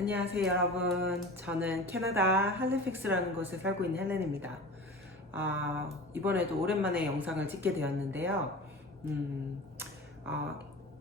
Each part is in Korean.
안녕하세요 여러분. 저는 캐나다 할리팩스라는 곳에 살고 있는 헬렌입니다. 이번에도 오랜만에 영상을 찍게 되었는데요. 음, 아,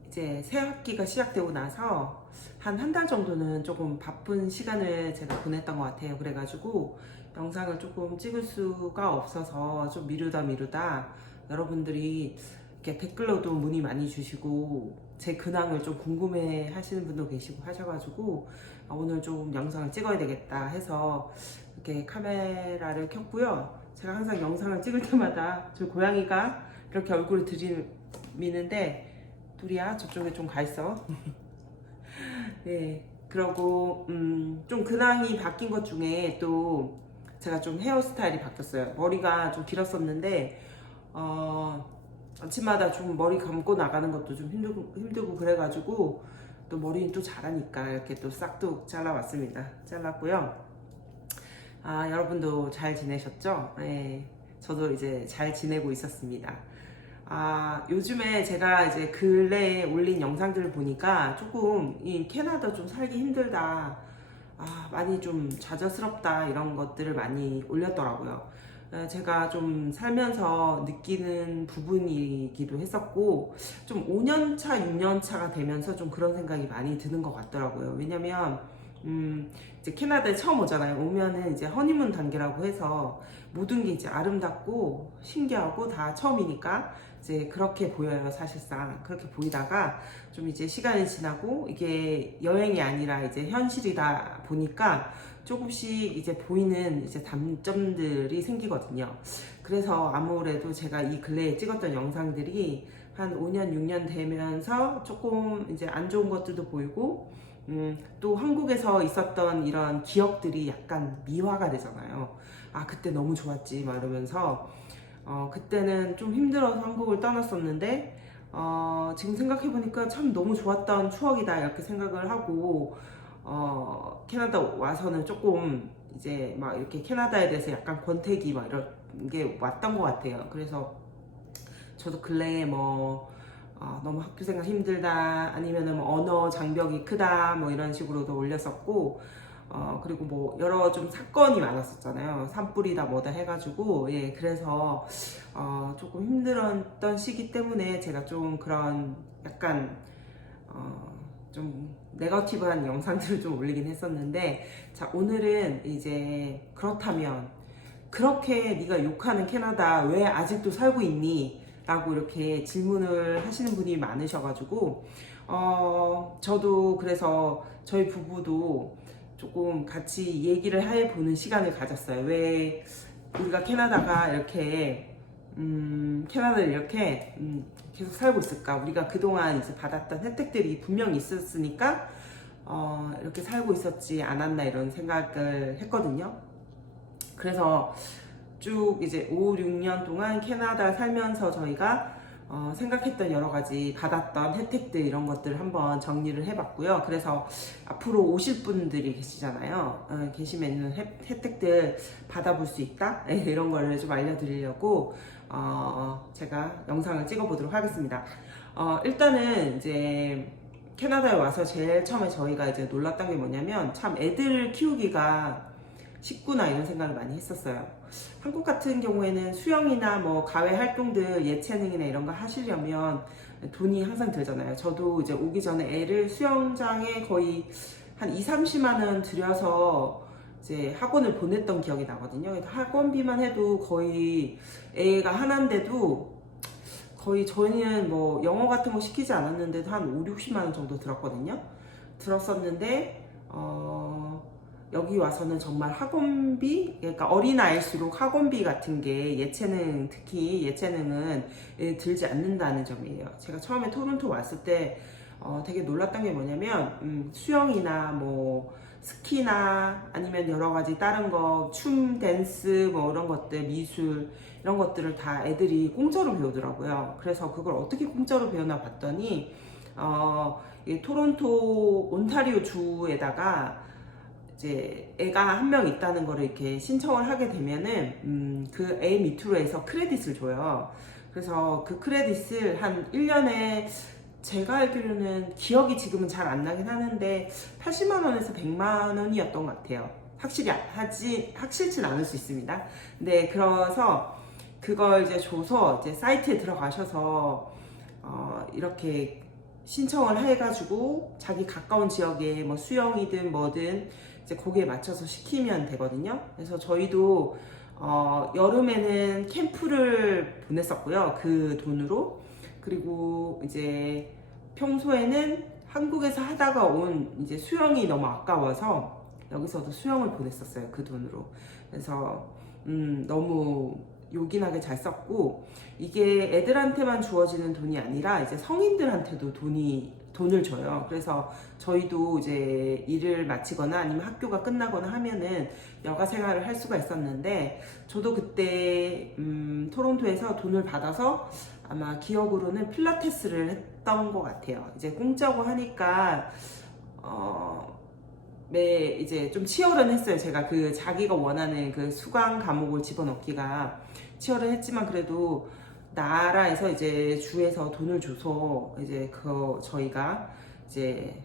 이제 새 학기가 시작되고 나서 한 달 정도는 조금 바쁜 시간을 제가 보냈던 것 같아요. 그래가지고 영상을 조금 찍을 수가 없어서 좀 미루다 여러분들이 이렇게 댓글로도 문의 많이 주시고 제 근황을 좀 궁금해 하시는 분도 계시고 하셔가지고 오늘 좀 영상을 찍어야 되겠다 해서 이렇게 카메라를 켰고요. 제가 항상 영상을 찍을 때마다 저 고양이가 이렇게 얼굴을 들이미는데 둘이야 저쪽에 좀 가 있어. 네, 그러고 좀 근황이 바뀐 것 중에 또 제가 좀 헤어스타일이 바뀌었어요. 머리가 좀 길었었는데 아침마다 좀 머리 감고 나가는 것도 좀 힘들고 그래가지고 또 머리는 또 잘하니까 이렇게 또 싹둑 잘라왔습니다. 잘랐고요. 여러분도 잘 지내셨죠? 네, 저도 이제 잘 지내고 있었습니다. 요즘에 제가 이제 근래에 올린 영상들을 보니까 조금 이 캐나다 좀 살기 힘들다. 많이 좀 좌절스럽다 이런 것들을 많이 올렸더라고요. 제가 좀 살면서 느끼는 부분이기도 했었고 좀 5년 차, 6년 차가 되면서 좀 그런 생각이 많이 드는 것 같더라고요. 왜냐면 이제 캐나다에 처음 오잖아요. 오면은 이제 허니문 단계라고 해서 모든 게 이제 아름답고 신기하고 다 처음이니까 이제 그렇게 보여요. 사실상 그렇게 보이다가 좀 이제 시간이 지나고 이게 여행이 아니라 이제 현실이다 보니까 조금씩 이제 보이는 이제 단점들이 생기거든요. 그래서 아무래도 제가 이 근래에 찍었던 영상들이 한 5년, 6년 되면서 조금 이제 안 좋은 것들도 보이고 또 한국에서 있었던 이런 기억들이 약간 미화가 되잖아요. 그때 너무 좋았지 막 이러면서 그때는 좀 힘들어서 한국을 떠났었는데 지금 생각해보니까 참 너무 좋았던 추억이다 이렇게 생각을 하고 캐나다 와서는 조금 이제 막 이렇게 캐나다에 대해서 약간 권태기 막 이런 게 왔던 것 같아요. 그래서 저도 근래에 너무 학교 생활 힘들다 아니면은 언어 장벽이 크다 뭐 이런 식으로도 올렸었고 그리고 뭐 여러 좀 사건이 많았었잖아요. 산불이다 뭐다 해가지고 예 그래서 조금 힘들었던 시기 때문에 제가 좀 그런 약간 좀 네거티브한 영상들을 좀 올리긴 했었는데 자 오늘은 이제 그렇다면 그렇게 네가 욕하는 캐나다 왜 아직도 살고 있니? 라고 이렇게 질문을 하시는 분이 많으셔가지고 저도 그래서 저희 부부도 조금 같이 얘기를 해보는 시간을 가졌어요. 왜 우리가 캐나다가 이렇게 캐나다를 이렇게 계속 살고 있을까? 우리가 그동안 이제 받았던 혜택들이 분명히 있었으니까 이렇게 살고 있었지 않았나 이런 생각을 했거든요. 그래서 쭉 이제 5, 6년 동안 캐나다 살면서 저희가 생각했던 여러 가지 받았던 혜택들 이런 것들을 한번 정리를 해봤고요. 그래서 앞으로 오실 분들이 계시잖아요. 계시면 혜택들 받아볼 수 있다? 이런 거를 좀 알려드리려고 제가 영상을 찍어보도록 하겠습니다. 일단은 이제 캐나다에 와서 제일 처음에 저희가 이제 놀랐던 게 뭐냐면 참 애들 키우기가 쉽구나 이런 생각을 많이 했었어요. 한국 같은 경우에는 수영이나 뭐 가외 활동들 예체능이나 이런 거 하시려면 돈이 항상 들잖아요. 저도 이제 오기 전에 애를 수영장에 거의 한 2, 30만 원 들여서 이제 학원을 보냈던 기억이 나거든요. 학원비만 해도 거의 애가 하나인데도 거의 저희는 뭐 영어 같은 거 시키지 않았는데도 한 5, 60만 원 정도 들었거든요. 들었었는데 여기 와서는 정말 학원비, 그러니까 어린아이일수록 학원비 같은 게 예체능, 특히 예체능은 들지 않는다는 점이에요. 제가 처음에 토론토 왔을 때 되게 놀랐던 게 뭐냐면 수영이나 뭐 스키나 아니면 여러 가지 다른 거, 춤, 댄스 뭐 이런 것들, 미술 이런 것들을 다 애들이 공짜로 배우더라고요. 그래서 그걸 어떻게 공짜로 배우나 봤더니 토론토 온타리오 주에다가 이제 애가 한 명 있다는 거를 이렇게 신청을 하게 되면은 그 애 밑으로 해서 크레딧을 줘요. 그래서 그 크레딧을 한 1년에 제가 알기로는 기억이 지금은 잘 안 나긴 하는데 80만 원에서 100만 원이었던 것 같아요. 확실치 않을 수 있습니다. 네, 그래서 그걸 이제 줘서 이제 사이트에 들어가셔서 이렇게 신청을 해가지고 자기 가까운 지역에 뭐 수영이든 뭐든 이제 거기에 맞춰서 시키면 되거든요. 그래서 저희도 여름에는 캠프를 보냈었고요. 그 돈으로. 그리고 이제 평소에는 한국에서 하다가 온 이제 수영이 너무 아까워서 여기서도 수영을 보냈었어요. 그 돈으로. 그래서 너무 요긴하게 잘 썼고, 이게 애들한테만 주어지는 돈이 아니라 이제 성인들한테도 돈을 줘요. 그래서 저희도 이제 일을 마치거나 아니면 학교가 끝나거나 하면은 여가 생활을 할 수가 있었는데, 저도 그때 토론토에서 돈을 받아서 아마 기억으로는 필라테스를 했던 것 같아요. 이제 공짜고 하니까 이제 좀 치열은 했어요. 제가 그 자기가 원하는 그 수강 과목을 집어넣기가 치열은 했지만, 그래도 나라에서 이제 주에서 돈을 줘서 이제 저희가 이제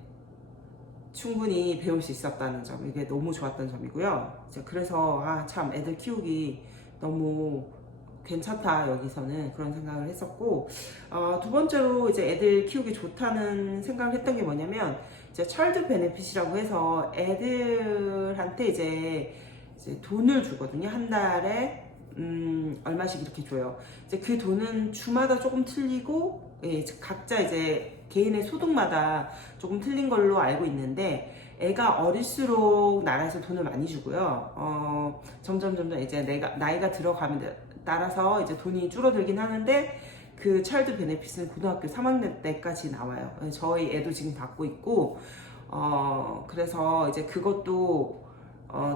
충분히 배울 수 있었다는 점, 이게 너무 좋았던 점이고요. 이제 그래서 참 애들 키우기 너무 괜찮다, 여기서는 그런 생각을 했었고, 두 번째로 이제 애들 키우기 좋다는 생각을 했던 게 뭐냐면, 이제 차일드 베네핏이라고 해서 애들한테 이제 돈을 주거든요. 한 달에 얼마씩 이렇게 줘요. 이제 그 돈은 주마다 조금 틀리고, 각자 이제 개인의 소득마다 조금 틀린 걸로 알고 있는데, 애가 어릴수록 나라에서 돈을 많이 주고요. 점점 이제 나이가 들어가면 따라서 이제 돈이 줄어들긴 하는데, 그 차일드 베네핏은 고등학교 3학년 때까지 나와요. 저희 애도 지금 받고 있고, 그래서 이제 그것도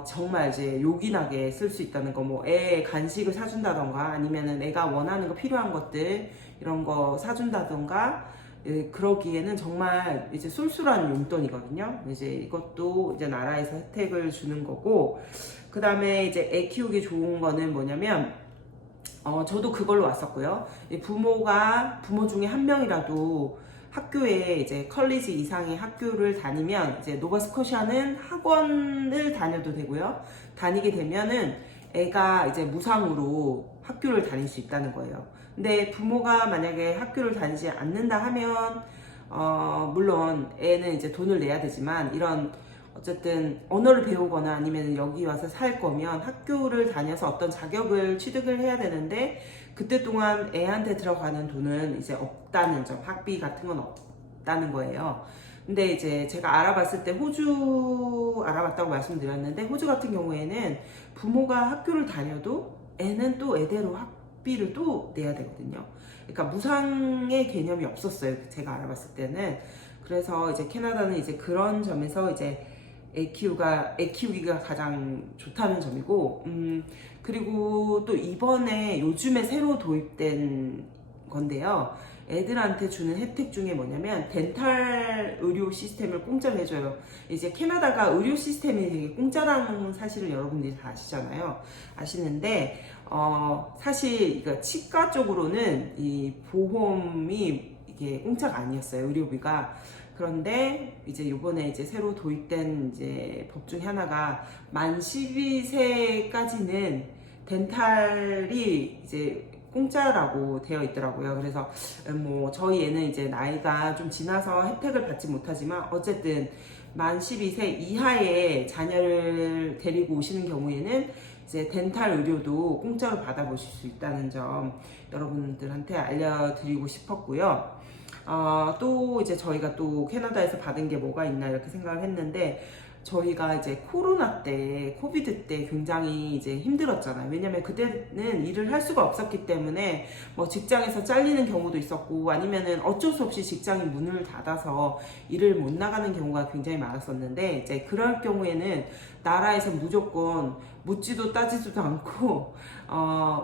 정말 이제 요긴하게 쓸 수 있다는 거, 뭐 애 간식을 사준다던가 아니면은 애가 원하는 거, 필요한 것들 이런 거 사준다던가, 그러기에는 정말 이제 쏠쏠한 용돈이거든요. 이제 이것도 이제 나라에서 혜택을 주는 거고, 그 다음에 이제 애 키우기 좋은 거는 뭐냐면, 저도 그걸로 왔었고요. 부모 중에 한 명이라도 학교에 이제 컬리지 이상의 학교를 다니면, 이제 노바스코샤는 학원을 다녀도 되고요. 다니게 되면은 애가 이제 무상으로 학교를 다닐 수 있다는 거예요. 근데 부모가 만약에 학교를 다니지 않는다 하면, 물론 애는 이제 돈을 내야 되지만, 이런 어쨌든 언어를 배우거나 아니면 여기 와서 살 거면 학교를 다녀서 어떤 자격을 취득을 해야 되는데, 그때 동안 애한테 들어가는 돈은 이제 없다는 점, 학비 같은 건 없다는 거예요. 근데 이제 제가 알아봤을 때 호주 알아봤다고 말씀드렸는데, 호주 같은 경우에는 부모가 학교를 다녀도 애는 또 애대로 학비를 또 내야 되거든요. 그러니까 무상의 개념이 없었어요, 제가 알아봤을 때는. 그래서 이제 캐나다는 이제 그런 점에서 이제 애 키우기가 가장 좋다는 점이고, 그리고 또 이번에 요즘에 새로 도입된 건데요. 애들한테 주는 혜택 중에 뭐냐면, 덴탈 의료 시스템을 공짜로 해줘요. 이제 캐나다가 의료 시스템이 되게 공짜라는 사실을 여러분들이 다 아시잖아요. 아시는데, 사실 치과 쪽으로는 이 보험이 이게 공짜가 아니었어요, 의료비가. 그런데 이제 요번에 이제 새로 도입된 이제 법 중에 하나가, 만 12세까지는 덴탈이 이제 공짜라고 되어 있더라고요. 그래서 뭐 저희 애는 이제 나이가 좀 지나서 혜택을 받지 못하지만, 어쨌든 만 12세 이하의 자녀를 데리고 오시는 경우에는 이제 덴탈 의료도 공짜로 받아보실 수 있다는 점 여러분들한테 알려드리고 싶었고요. 또 이제 저희가 또 캐나다에서 받은 게 뭐가 있나 이렇게 생각을 했는데, 저희가 이제 코로나 때, 코비드 때 굉장히 이제 힘들었잖아요. 왜냐면 그때는 일을 할 수가 없었기 때문에 뭐 직장에서 잘리는 경우도 있었고, 아니면은 어쩔 수 없이 직장이 문을 닫아서 일을 못 나가는 경우가 굉장히 많았었는데, 이제 그럴 경우에는 나라에서 무조건 묻지도 따지지도 않고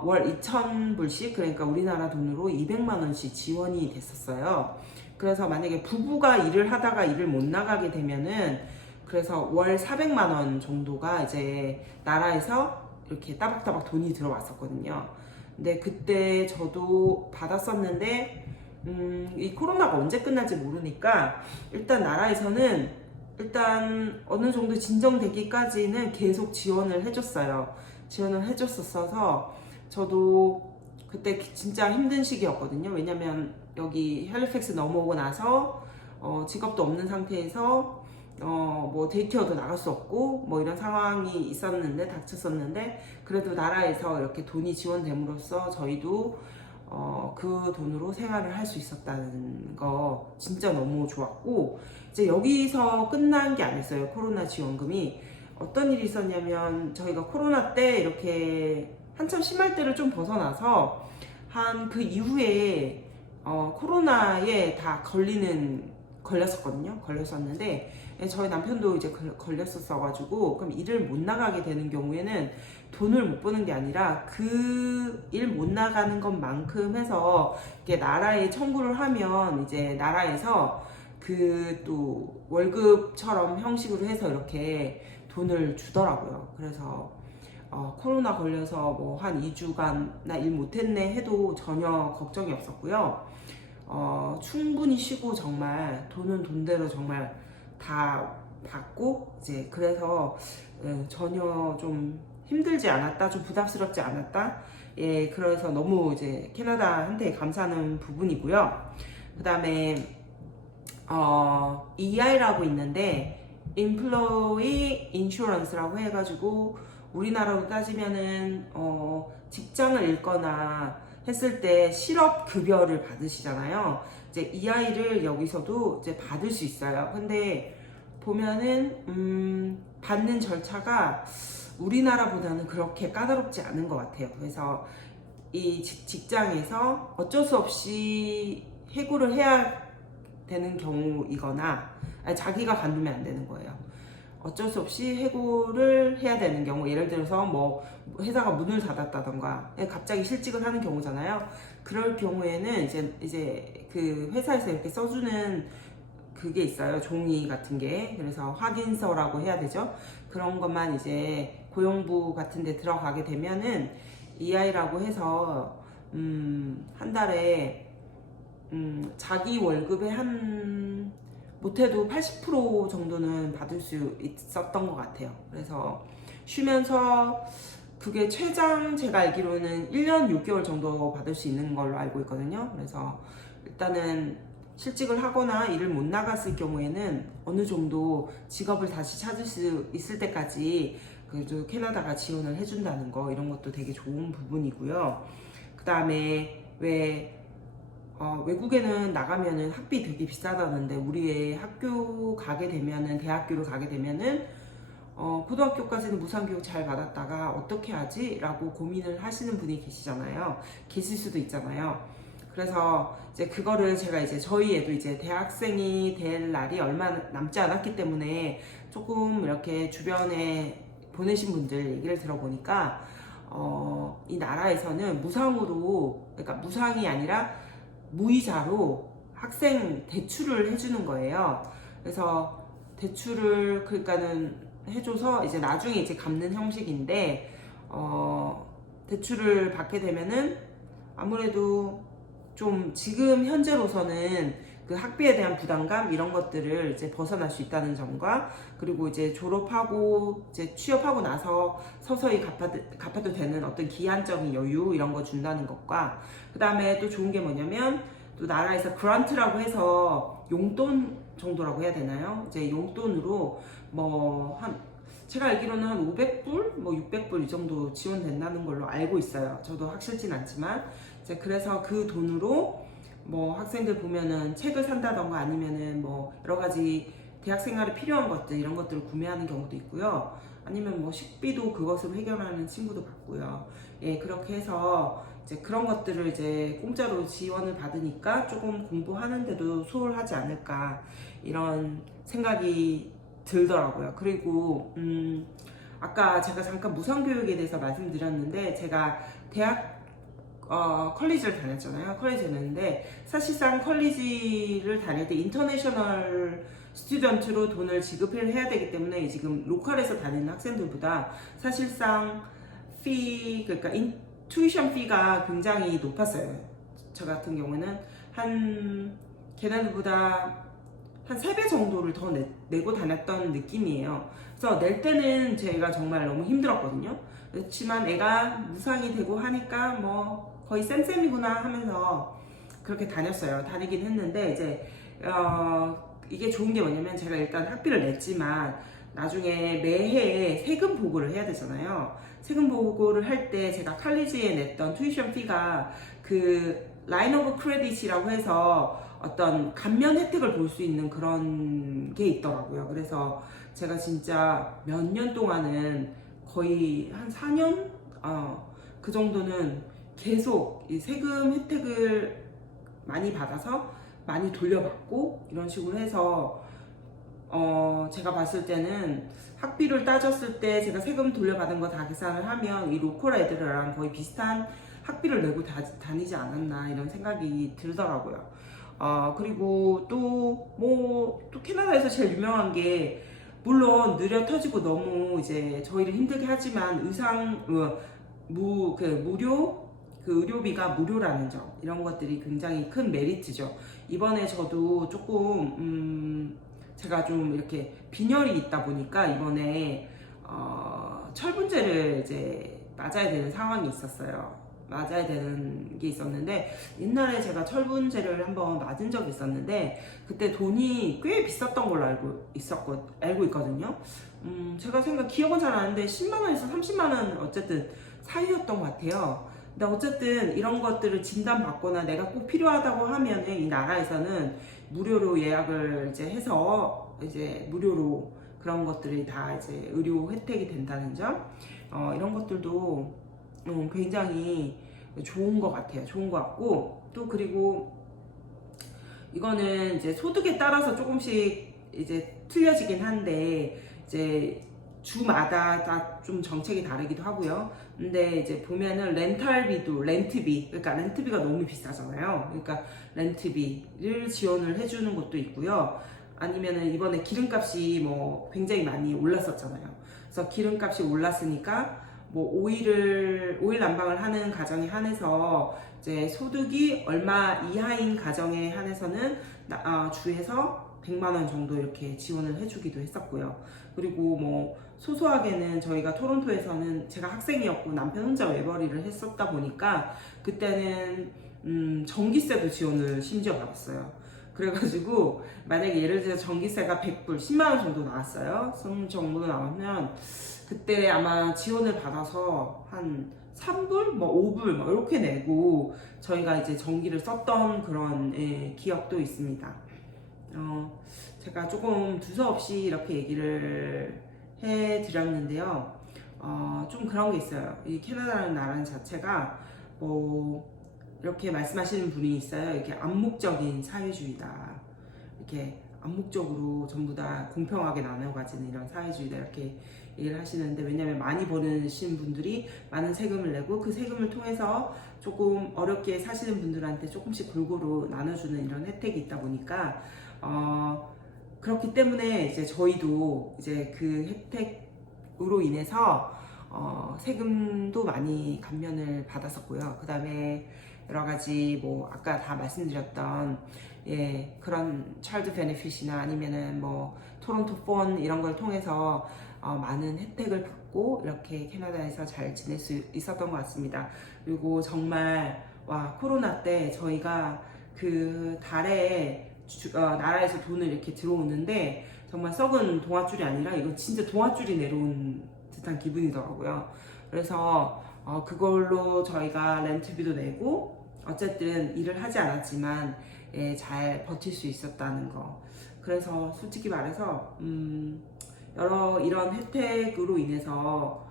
월 2,000불씩, 그러니까 우리나라 돈으로 200만 원씩 지원이 됐었어요. 그래서 만약에 부부가 일을 하다가 일을 못 나가게 되면은, 그래서 월 400만 원 정도가 이제 나라에서 이렇게 따박따박 돈이 들어왔었거든요. 근데 그때 저도 받았었는데, 이 코로나가 언제 끝날지 모르니까 일단 나라에서는 일단 어느 정도 진정되기까지는 계속 지원을 해줬어요. 지원을 해줬었어서 저도 그때 진짜 힘든 시기였거든요. 왜냐면 여기 헬리팩스 넘어오고 나서 직업도 없는 상태에서 뭐 데이케어도 나갈 수 없고 뭐 이런 상황이 있었는데 닥쳤었는데 그래도 나라에서 이렇게 돈이 지원됨으로써 저희도 그 돈으로 생활을 할 수 있었다는 거 진짜 너무 좋았고 이제 여기서 끝난 게 아니었어요. 코로나 지원금이 어떤 일이 있었냐면 저희가 코로나 때 이렇게 한참 심할 때를 좀 벗어나서 한 그 이후에 코로나에 다 걸렸었거든요. 걸렸었는데 저희 남편도 이제 걸렸었어가지고 그럼 일을 못 나가게 되는 경우에는 돈을 못 버는 게 아니라 그 일 못 나가는 것만큼 해서 이렇게 나라에 청구를 하면 이제 나라에서 그 또 월급처럼 형식으로 해서 이렇게 돈을 주더라고요. 그래서 코로나 걸려서 뭐 한 2주간 나 일 못했네 해도 전혀 걱정이 없었고요. 충분히 쉬고 정말 돈은 돈대로 정말 다 받고 이제 그래서 전혀 좀 힘들지 않았다, 좀 부담스럽지 않았다. 예, 그래서 너무 이제 캐나다한테 감사하는 부분이고요. 그 다음에 EI라고 있는데 Employee Insurance라고 해가지고 우리나라로 따지면은 직장을 잃거나 했을 때 실업급여를 받으시잖아요. 이제 EI를 여기서도 이제 받을 수 있어요. 근데 보면은 받는 절차가 우리나라보다는 그렇게 까다롭지 않은 것 같아요. 그래서 이 직장에서 어쩔 수 없이 해고를 해야 되는 경우이거나 아니, 자기가 관두면 안 되는 거예요. 어쩔 수 없이 해고를 해야 되는 경우, 예를 들어서 뭐 회사가 문을 닫았다던가 갑자기 실직을 하는 경우잖아요. 그럴 경우에는 이제 그 회사에서 이렇게 써주는 그게 있어요. 종이 같은 게. 그래서 확인서라고 해야 되죠. 그런 것만 이제 고용부 같은 데 들어가게 되면은 EI라고 해서 한 달에 자기 월급의 한 못해도 80% 정도는 받을 수 있었던 것 같아요. 그래서 쉬면서 그게 최장 제가 알기로는 1년 6개월 정도 받을 수 있는 걸로 알고 있거든요. 그래서 일단은 실직을 하거나 일을 못 나갔을 경우에는 어느 정도 직업을 다시 찾을 수 있을 때까지 그래도 캐나다가 지원을 해준다는 거, 이런 것도 되게 좋은 부분이고요. 그 다음에 외국에는 나가면은 학비 되게 비싸다는데 우리 학교 가게 되면은, 대학교를 가게 되면은 고등학교까지는 무상교육 잘 받았다가 어떻게 하지? 라고 고민을 하시는 분이 계시잖아요. 계실 수도 있잖아요. 그래서 이제 그거를 제가 이제 저희 애도 이제 대학생이 될 날이 얼마 남지 않았기 때문에 조금 이렇게 주변에 보내신 분들 얘기를 들어보니까 이 나라에서는 무상으로, 그러니까 무상이 아니라 무이자로 학생 대출을 해주는 거예요. 그래서 대출을 그러니까는 해줘서 이제 나중에 이제 갚는 형식인데 대출을 받게 되면은 아무래도 좀 지금 현재로서는 그 학비에 대한 부담감 이런 것들을 이제 벗어날 수 있다는 점과, 그리고 이제 졸업하고 이제 취업하고 나서 서서히 갚아도 되는 어떤 기한적인 여유 이런 거 준다는 것과, 그 다음에 또 좋은 게 뭐냐면 또 나라에서 그란트라고 해서 용돈 정도라고 해야 되나요? 이제 용돈으로 뭐 제가 알기로는 한 500불, 뭐 600불 이 정도 지원된다는 걸로 알고 있어요. 저도 확실진 않지만 이제 그래서 그 돈으로 뭐 학생들 보면은 책을 산다던가 아니면은 뭐 여러 가지 대학 생활에 필요한 것들 이런 것들을 구매하는 경우도 있고요. 아니면 뭐 식비도 그것으로 해결하는 친구도 봤고요. 예, 그렇게 해서 이제 그런 것들을 이제 공짜로 지원을 받으니까 조금 공부하는데도 수월하지 않을까 이런 생각이 들더라고요. 그리고 아까 제가 잠깐 무상교육에 대해서 말씀드렸는데 제가 대학 컬리지를 다녔잖아요. 컬리지 다녔는데 사실상 컬리지를 다닐 때 인터내셔널 스튜던트로 돈을 지급을 해야 되기 때문에 지금 로컬에서 다니는 학생들보다 사실상 그러니까 튜이션 피가 굉장히 높았어요. 저 같은 경우는 한 걔네들보다 한 3배 정도를 더 내고 다녔던 느낌이에요. 그래서 낼 때는 제가 정말 너무 힘들었거든요. 그렇지만 애가 무상이 되고 하니까 뭐 거의 쌤쌤이구나 하면서 그렇게 다니긴 했는데 이제 이게 좋은 게 뭐냐면 제가 일단 학비를 냈지만 나중에 매해 세금 보고를 해야 되잖아요. 세금 보고를 할 때 제가 칼리지에 냈던 튜이션 피가 그 라인 오브 크레딧이라고 해서 어떤 감면 혜택을 볼 수 있는 그런 게 있더라고요. 그래서 제가 진짜 몇 년 동안은 거의 한 4년? 그 정도는 계속 이 세금 혜택을 많이 받아서 많이 돌려받고 이런 식으로 해서 제가 봤을 때는 학비를 따졌을 때 제가 세금 돌려받은 거 다 계산을 하면 이 로컬 애들이랑 거의 비슷한 학비를 내고 다니지 않았나 이런 생각이 들더라고요. 그리고 또 캐나다에서 제일 유명한 게 물론 느려 터지고 너무 이제 저희를 힘들게 하지만 무료 그 의료비가 무료라는 점 이런 것들이 굉장히 큰 메리트죠. 이번에 저도 조금 제가 좀 이렇게 빈혈이 있다 보니까 이번에 철분제를 이제 맞아야 되는 상황이 있었어요. 맞아야 되는 게 있었는데 옛날에 제가 철분제를 한번 맞은 적이 있었는데 그때 돈이 꽤 비쌌던 걸로 알고 있거든요. 제가 기억은 잘 안 나는데 10만 원에서 30만 원 어쨌든 사이였던 것 같아요. 근데 어쨌든 이런 것들을 진단받거나 내가 꼭 필요하다고 하면은 이 나라에서는 무료로 예약을 이제 해서 이제 무료로 그런 것들이 다 이제 의료 혜택이 된다는 점, 이런 것들도 굉장히 좋은 것 같아요. 좋은 것 같고 또 그리고 이거는 이제 소득에 따라서 조금씩 이제 틀려지긴 한데 이제 주마다 다 좀 정책이 다르기도 하고요. 근데 이제 보면은 렌트비, 그러니까 렌트비가 너무 비싸잖아요. 그러니까 렌트비를 지원을 해주는 것도 있고요. 아니면은 이번에 기름값이 뭐 굉장히 많이 올랐었잖아요. 그래서 기름값이 올랐으니까 뭐 오일 난방을 하는 가정에 한해서 이제 소득이 얼마 이하인 가정에 한해서는 주에서 100만 원 정도 이렇게 지원을 해주기도 했었고요. 그리고 뭐 소소하게는 저희가 토론토에서는 제가 학생이었고 남편 혼자 외벌이를 했었다 보니까 그때는 전기세도 지원을 심지어 받았어요. 그래가지고 만약에 예를 들어 전기세가 100불, 10만 원 정도 나왔어요. 정도 나오면 그때 아마 지원을 받아서 한 3불, 뭐 5불 뭐 이렇게 내고 저희가 이제 전기를 썼던 그런 기억도 있습니다. 제가 조금 두서없이 이렇게 얘기를 해드렸는데요. 좀 그런 게 있어요. 이 캐나다라는 나라는 자체가 뭐 이렇게 말씀하시는 분이 있어요. 이렇게 암묵적인 사회주의다. 이렇게 암묵적으로 전부 다 공평하게 나눠 가지는 이런 사회주의다. 이렇게 얘기를 하시는데 왜냐면 많이 버는 분들이 많은 세금을 내고 그 세금을 통해서 조금 어렵게 사시는 분들한테 조금씩 골고루 나눠주는 이런 혜택이 있다 보니까 그렇기 때문에 이제 저희도 이제 그 혜택으로 인해서 세금도 많이 감면을 받았었고요. 그 다음에 여러 가지 뭐 아까 다 말씀드렸던 그런 차일드 베네핏이나 아니면은 뭐 토론토 폰 이런 걸 통해서 많은 혜택을 받고 이렇게 캐나다에서 잘 지낼 수 있었던 것 같습니다. 그리고 정말 코로나 때 저희가 그 달에 나라에서 돈을 이렇게 들어오는데 정말 썩은 동아줄이 아니라 이거 진짜 동아줄이 내려온 듯한 기분이더라고요. 그래서 그걸로 저희가 렌트비도 내고 어쨌든 일을 하지 않았지만 잘 버틸 수 있었다는 거. 그래서 솔직히 말해서 여러 이런 혜택으로 인해서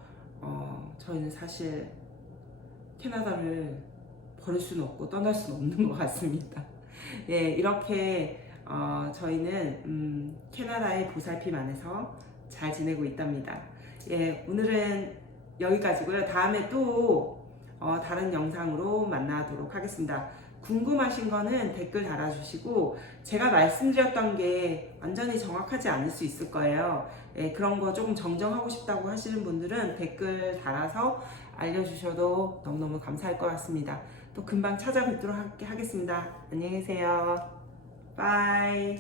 저희는 사실 캐나다를 버릴 수는 없고 떠날 수는 없는 것 같습니다. 이렇게 저희는 캐나다의 보살핌 안에서 잘 지내고 있답니다. 오늘은 여기까지고요. 다음에 또 다른 영상으로 만나도록 하겠습니다. 궁금하신 거는 댓글 달아주시고 제가 말씀드렸던 게 완전히 정확하지 않을 수 있을 거예요. 그런 거 조금 정정하고 싶다고 하시는 분들은 댓글 달아서 알려주셔도 너무너무 감사할 것 같습니다. 또 금방 찾아뵙도록 하겠습니다. 안녕히 계세요. 바이.